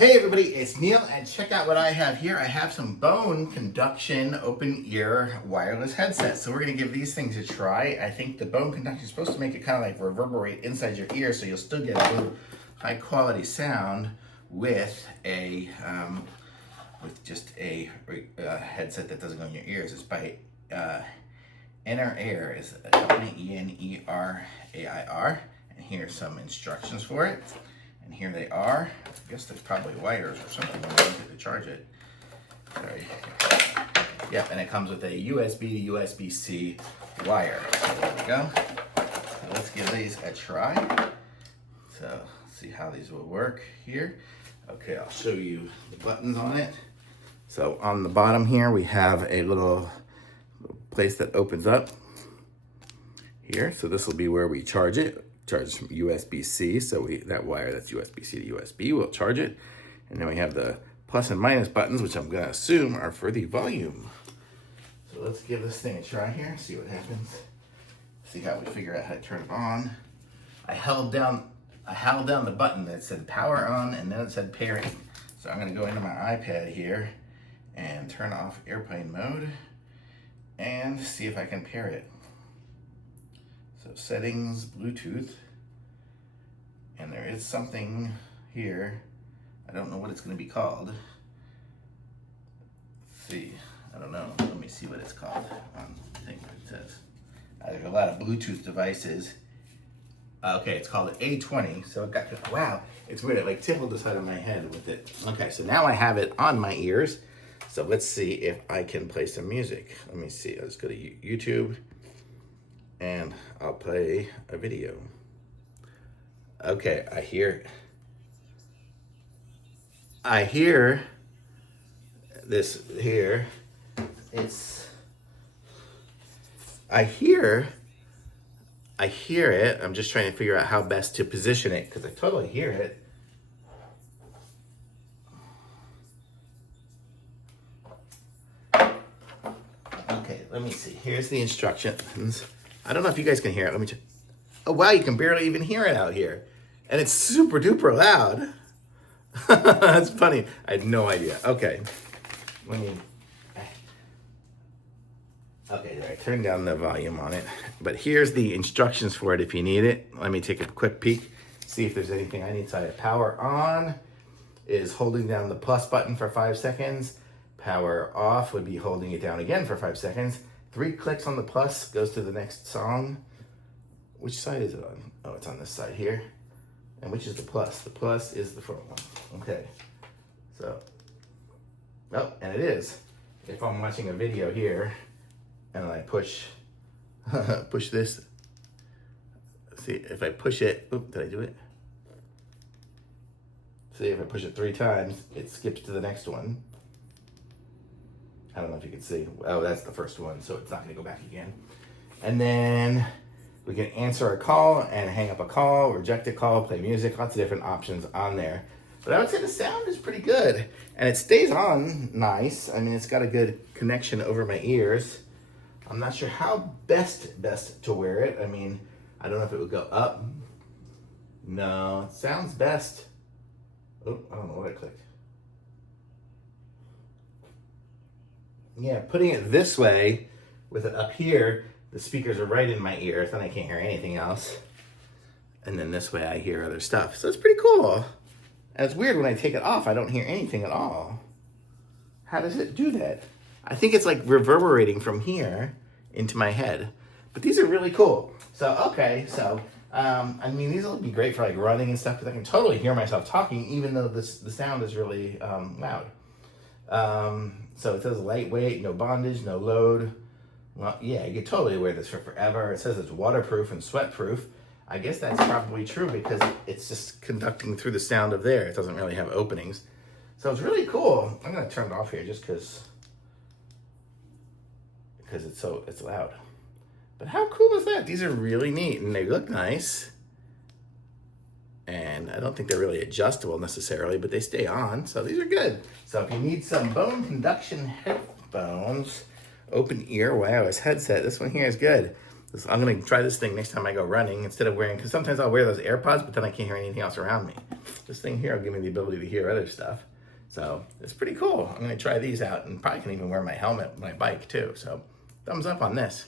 Hey everybody, it's Neil, and check out what I have here. I have some Bone Conduction open ear wireless headsets. So we're gonna give these things a try. I think the Bone Conduction is supposed to make it kind of like reverberate inside your ear, so you'll still get a good high quality sound with just a headset that doesn't go in your ears. It's by Enerair, is a company, Enerair, and here's some instructions for it. And here they are. I guess there's probably wires or something when I use it to charge it. Sorry. Yep, and it comes with a USB to USB-C wire. So there we go. So let's give these a try. So see how these will work here. Okay, I'll show you the buttons on it. So on the bottom here, we have a little place that opens up here. So this will be where we charge it. Charges from USB-C, so that wire that's USB-C to USB will charge it. And then we have the plus and minus buttons, which I'm going to assume are for the volume. So let's give this thing a try here, see what happens. See how we figure out how to turn it on. I held down the button that said power on, and then it said pairing. So I'm going to go into my iPad here and turn off airplane mode and see if I can pair it. So settings, Bluetooth, and there is something here. I don't know what it's going to be called. Let's see, I don't know. Let me see what it's called. I think what it says. There's a lot of Bluetooth devices. Okay, it's called an A20. So it got, wow, it's weird. It like tickled the side of my head with it. Okay, so now I have it on my ears. So let's see if I can play some music. Let me see. I'll just go to YouTube. And I'll play a video. Okay, I hear this here. I hear it. I'm just trying to figure out how best to position it because I totally hear it. Okay, let me see. Here's the instructions. I don't know if you guys can hear it. Let me check. Oh, wow, you can barely even hear it out here. And it's super duper loud. That's funny. I had no idea. Okay. Okay, I turned down the volume on it. But here's the instructions for it if you need it. Let me take a quick peek, see if there's anything I need. So I have power on is holding down the plus button for 5 seconds. Power off would be holding it down again for 5 seconds. 3 clicks on the plus goes to the next song. Which side is it on? Oh, it's on this side here. And which is the plus? The plus is the front one. Okay. So, oh, and it is. If I'm watching a video here and I push this. See, if I push it, oop, did I do it? See, if I push it 3 times, it skips to the next one. I don't know if you can see. Oh, that's the first one, so it's not going to go back again. And then we can answer a call and hang up a call, reject a call, play music, lots of different options on there. But I would say the sound is pretty good. And it stays on nice. I mean, it's got a good connection over my ears. I'm not sure how best to wear it. I mean, I don't know if it would go up. No, it sounds best. Oh, I don't know what I clicked. Yeah, putting it this way, with it up here, the speakers are right in my ears, then I can't hear anything else. And then this way I hear other stuff. So it's pretty cool. And it's weird when I take it off, I don't hear anything at all. How does it do that? I think it's like reverberating from here into my head. But these are really cool. So, okay, so, I mean, these will be great for like running and stuff because I can totally hear myself talking even though the sound is really loud. So it says lightweight, no bondage, no load. Well, yeah, you could totally wear this for forever. It says it's waterproof and sweatproof. I guess that's probably true because it's just conducting through the sound of there. It doesn't really have openings. So it's really cool. I'm going to turn it off here just because it's loud. But how cool is that? These are really neat and they look nice. And I don't think they're really adjustable necessarily, but they stay on, so these are good. So if you need some Bone Conduction headphones, open ear wireless headset, this one here is good. I'm gonna try this thing next time I go running instead of wearing, because sometimes I'll wear those AirPods, but then I can't hear anything else around me. This thing here will give me the ability to hear other stuff. So it's pretty cool. I'm gonna try these out and probably can even wear my helmet, my bike too. So thumbs up on this.